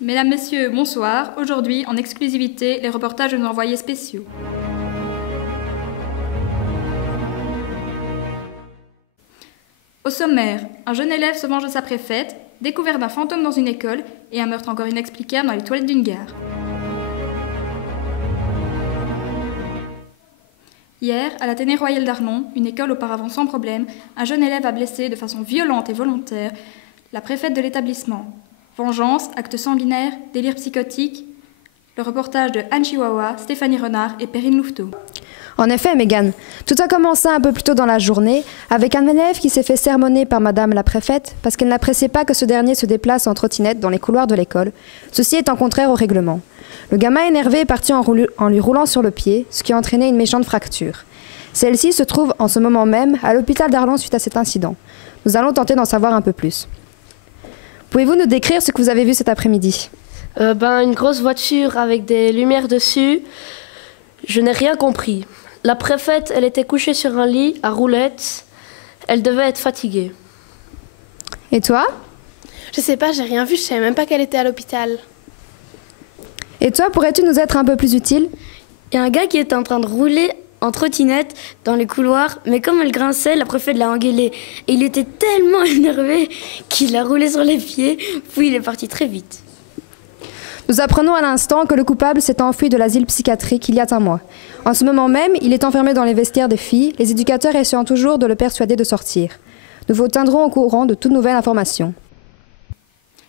Mesdames, Messieurs, bonsoir. Aujourd'hui, en exclusivité, les reportages de nos envoyés spéciaux. Au sommaire, un jeune élève se venge de sa préfète, découvert d'un fantôme dans une école et un meurtre encore inexplicable dans les toilettes d'une gare. Hier, à l'Athénée Royal d'Arlon, une école auparavant sans problème, un jeune élève a blessé de façon violente et volontaire la préfète de l'établissement. Vengeance, acte sanguinaire, délire psychotique. Le reportage de Anne Chihuahua, Stéphanie Renard et Perrine Louveteau. En effet, Mégane, tout a commencé un peu plus tôt dans la journée avec un élève qui s'est fait sermonner par Madame la préfète parce qu'elle n'appréciait pas que ce dernier se déplace en trottinette dans les couloirs de l'école, ceci étant contraire au règlement. Le gamin énervé est parti en lui roulant sur le pied, ce qui a entraîné une méchante fracture. Celle-ci se trouve en ce moment même à l'hôpital d'Arlon suite à cet incident. Nous allons tenter d'en savoir un peu plus. Pouvez-vous nous décrire ce que vous avez vu cet après-midi ? Une grosse voiture avec des lumières dessus. Je n'ai rien compris. La préfète, elle était couchée sur un lit à roulettes. Elle devait être fatiguée. Et toi ? Je sais pas, j'ai rien vu, je savais même pas qu'elle était à l'hôpital. Et toi, pourrais-tu nous être un peu plus utile ? Il y a un gars qui était en train de rouler en trottinette dans les couloirs, mais comme elle grinçait, la préfète l'a engueulé. Et il était tellement énervé qu'il a roulé sur les pieds, puis il est parti très vite. Nous apprenons à l'instant que le coupable s'est enfui de l'asile psychiatrique il y a un mois. En ce moment même, il est enfermé dans les vestiaires des filles, les éducateurs essayant toujours de le persuader de sortir. Nous vous tiendrons au courant de toute nouvelle information.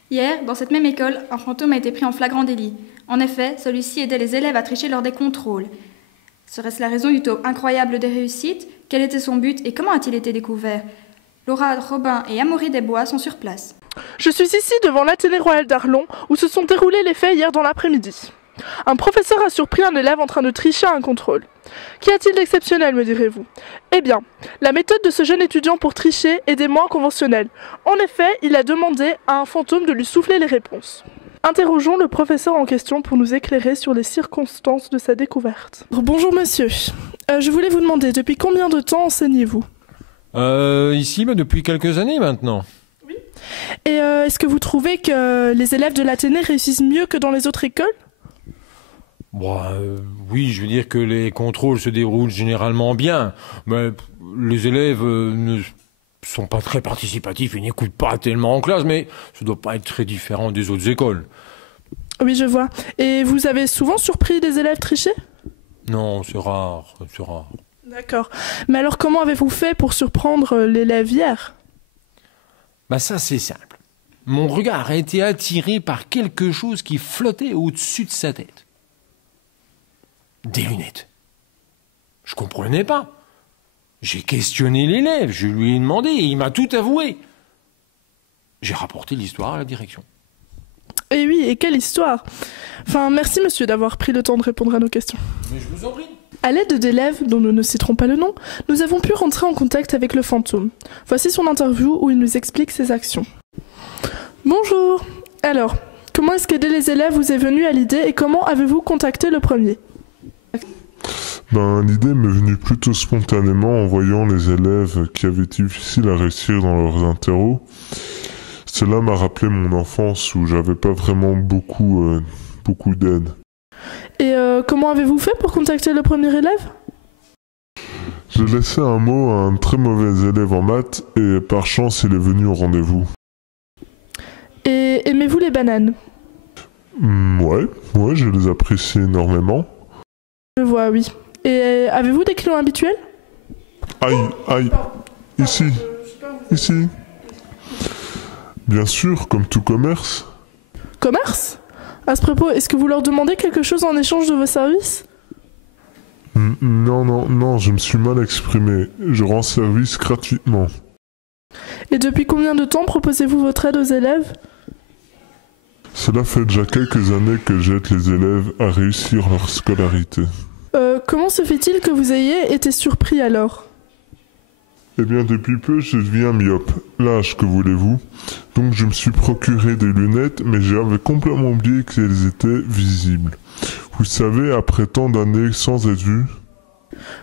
Hier, dans cette même école, un fantôme a été pris en flagrant délit. En effet, celui-ci aidait les élèves à tricher lors des contrôles. Serait-ce la raison du taux incroyable des réussites ? Quel était son but et comment a-t-il été découvert ? Laura, Robin et Amaury Desbois sont sur place. Je suis ici devant l'Athénée Royal d'Arlon où se sont déroulés les faits hier dans l'après-midi. Un professeur a surpris un élève en train de tricher à un contrôle. Qu'y a-t-il d'exceptionnel, me direz-vous ? Eh bien, la méthode de ce jeune étudiant pour tricher est des moins conventionnelle. En effet, il a demandé à un fantôme de lui souffler les réponses. Interrogeons le professeur en question pour nous éclairer sur les circonstances de sa découverte. Bonjour monsieur, je voulais vous demander, depuis combien de temps enseignez-vous ? Ici, depuis quelques années maintenant. Oui. Et est-ce que vous trouvez que les élèves de l'Athénée réussissent mieux que dans les autres écoles ? Oui, je veux dire que les contrôles se déroulent généralement bien, mais les élèves ne sont pas très participatifs et n'écoutent pas tellement en classe, mais ça ne doit pas être très différent des autres écoles. Oui, je vois. Et vous avez souvent surpris des élèves tricher ? Non, c'est rare, c'est rare. D'accord. Mais alors comment avez-vous fait pour surprendre l'élève hier ? Ça c'est simple. Mon regard a été attiré par quelque chose qui flottait au-dessus de sa tête. Des lunettes. Je comprenais pas. J'ai questionné l'élève, je lui ai demandé et il m'a tout avoué. J'ai rapporté l'histoire à la direction. Eh oui, et quelle histoire ! Merci monsieur d'avoir pris le temps de répondre à nos questions. Mais je vous en prie. À l'aide d'élèves, dont nous ne citerons pas le nom, nous avons pu rentrer en contact avec le fantôme. Voici son interview où il nous explique ses actions. Bonjour. Alors, comment est-ce qu'aider les élèves vous est venu à l'idée et comment avez-vous contacté le premier ? L'idée m'est venue plutôt spontanément en voyant les élèves qui avaient difficile à réussir dans leurs interros. Cela m'a rappelé mon enfance où j'avais pas vraiment beaucoup d'aide. Et comment avez-vous fait pour contacter le premier élève ? J'ai laissé un mot à un très mauvais élève en maths et par chance il est venu au rendez-vous. Et aimez-vous les bananes ? Ouais, je les apprécie énormément. Je vois, oui. Et avez-vous des clients habituels ? Aïe, ici. Bien sûr, comme tout commerce. Commerce ? À ce propos, est-ce que vous leur demandez quelque chose en échange de vos services ? Non, je me suis mal exprimé. Je rends service gratuitement. Et depuis combien de temps proposez-vous votre aide aux élèves ? Cela fait déjà quelques années que j'aide les élèves à réussir leur scolarité. Comment se fait-il que vous ayez été surpris alors ? Eh bien, depuis peu, je deviens myope. L'âge, que voulez-vous ? Donc, je me suis procuré des lunettes, mais j'avais complètement oublié qu'elles étaient visibles. Vous savez, après tant d'années sans être vu...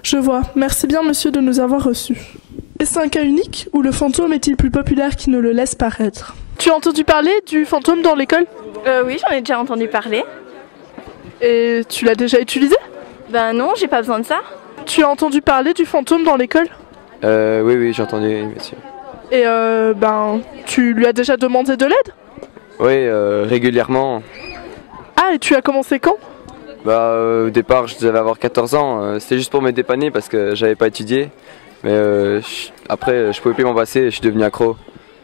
Je vois. Merci bien, monsieur, de nous avoir reçus. Est-ce un cas unique ou le fantôme est-il plus populaire qu'il ne le laisse paraître ? Tu as entendu parler du fantôme dans l'école? Oui, j'en ai déjà entendu parler. Et tu l'as déjà utilisé? Ben non, j'ai pas besoin de ça. Tu as entendu parler du fantôme dans l'école? Oui, j'ai entendu, monsieur. Et tu lui as déjà demandé de l'aide? Oui, régulièrement. Ah, et tu as commencé quand? Au départ, je devais avoir 14 ans. C'était juste pour me dépanner parce que j'avais pas étudié. Mais après, je pouvais plus m'en passer et je suis devenu accro.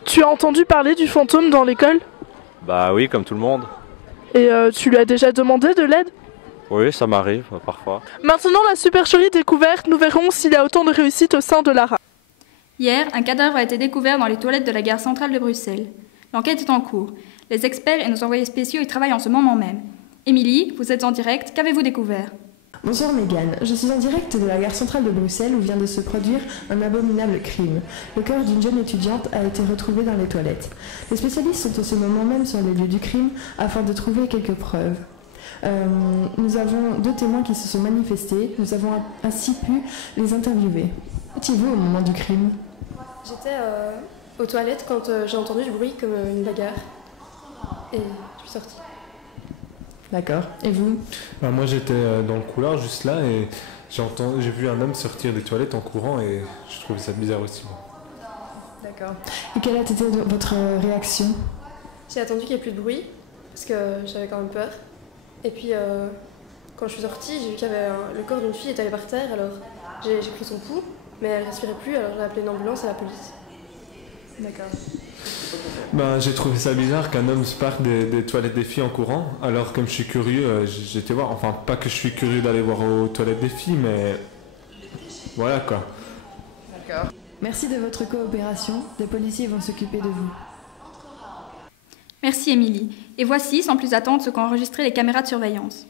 Tu as entendu parler du fantôme dans l'école? Bah oui, comme tout le monde. Et tu lui as déjà demandé de l'aide? Oui, ça m'arrive parfois. Maintenant, la supercherie découverte, nous verrons s'il y a autant de réussite au sein de Lara. Hier, un cadavre a été découvert dans les toilettes de la gare centrale de Bruxelles. L'enquête est en cours. Les experts et nos envoyés spéciaux y travaillent en ce moment même. Émilie, vous êtes en direct, qu'avez-vous découvert? Bonsoir Mégane, je suis en direct de la gare centrale de Bruxelles où vient de se produire un abominable crime. Le corps d'une jeune étudiante a été retrouvé dans les toilettes. Les spécialistes sont en ce moment même sur les lieux du crime afin de trouver quelques preuves. Nous avons 2 témoins qui se sont manifestés, nous avons ainsi pu les interviewer. Étiez-vous au moment du crime? J'étais aux toilettes quand j'ai entendu du bruit comme une bagarre et je suis sortie. D'accord. Et vous? Moi j'étais dans le couloir juste là et j'ai vu un homme sortir des toilettes en courant et je trouvais ça bizarre aussi. D'accord. Et quelle a été votre réaction? J'ai attendu qu'il n'y ait plus de bruit parce que j'avais quand même peur. Et puis quand je suis sortie, j'ai vu qu'il y avait le corps d'une fille étalé par terre, alors j'ai pris son pouls, mais elle respirait plus, alors j'ai appelé une ambulance et la police. D'accord. J'ai trouvé ça bizarre qu'un homme se parte des toilettes des filles en courant, alors comme je suis curieux, j'étais voir, enfin pas que je suis curieux d'aller voir aux toilettes des filles, mais voilà quoi. D'accord. Merci de votre coopération, les policiers vont s'occuper de vous. Merci Émilie. Et voici, sans plus attendre, ce qu'ont enregistré les caméras de surveillance.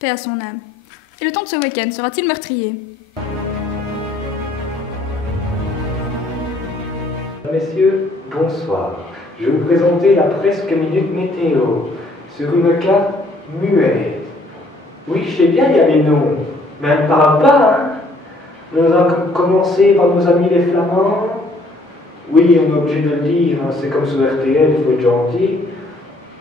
Paix à son âme. Et le temps de ce week-end sera-t-il meurtrier? Messieurs, bonsoir. Je vais vous présenter la presque minute météo sur une carte muette. Oui, je sais bien, il y a des noms, mais elle ne parle pas, hein. Nous allons commencer par nos amis les Flamands. Oui, on est obligé de le dire, hein, c'est comme sur RTL, il faut être gentil.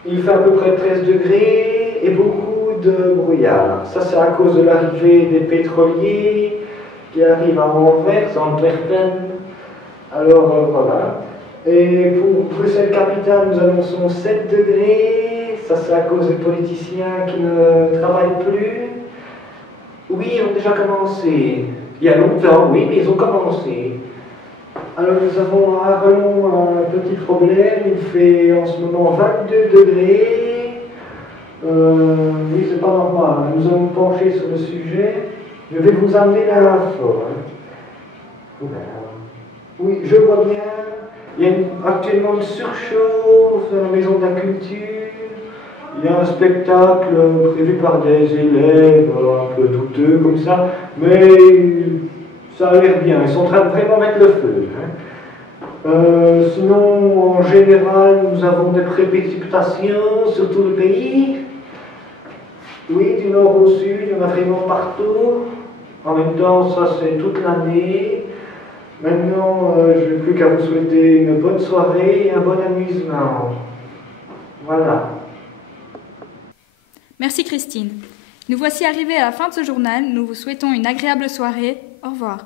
Il fait à peu près 13 degrés et beaucoup de brouillard. Ça, c'est à cause de l'arrivée des pétroliers qui arrivent à Anvers, Antwerpen. Alors voilà. Et pour Bruxelles capitale, nous annonçons 7 degrés. Ça, c'est à cause des politiciens qui ne travaillent plus. Oui, ils ont déjà commencé. Il y a longtemps, oui, mais ils ont commencé. Alors nous avons à Arlon un petit problème. Il fait en ce moment 22 degrés. Oui, c'est pas normal. Nous allons pencher sur le sujet. Je vais vous amener l'info. Hein. Oui, je vois bien. Il y a actuellement une surchauffe à la Maison de la Culture. Il y a un spectacle prévu par des élèves un peu douteux comme ça. Mais ça a l'air bien. Ils sont en train de vraiment mettre le feu. Hein. Sinon, en général, nous avons des précipitations sur tout le pays. Oui, du nord au sud, il y en a vraiment partout. En même temps, ça c'est toute l'année. Maintenant, je n'ai plus qu'à vous souhaiter une bonne soirée et un bon amusement. Voilà. Merci Christine. Nous voici arrivés à la fin de ce journal. Nous vous souhaitons une agréable soirée. Au revoir.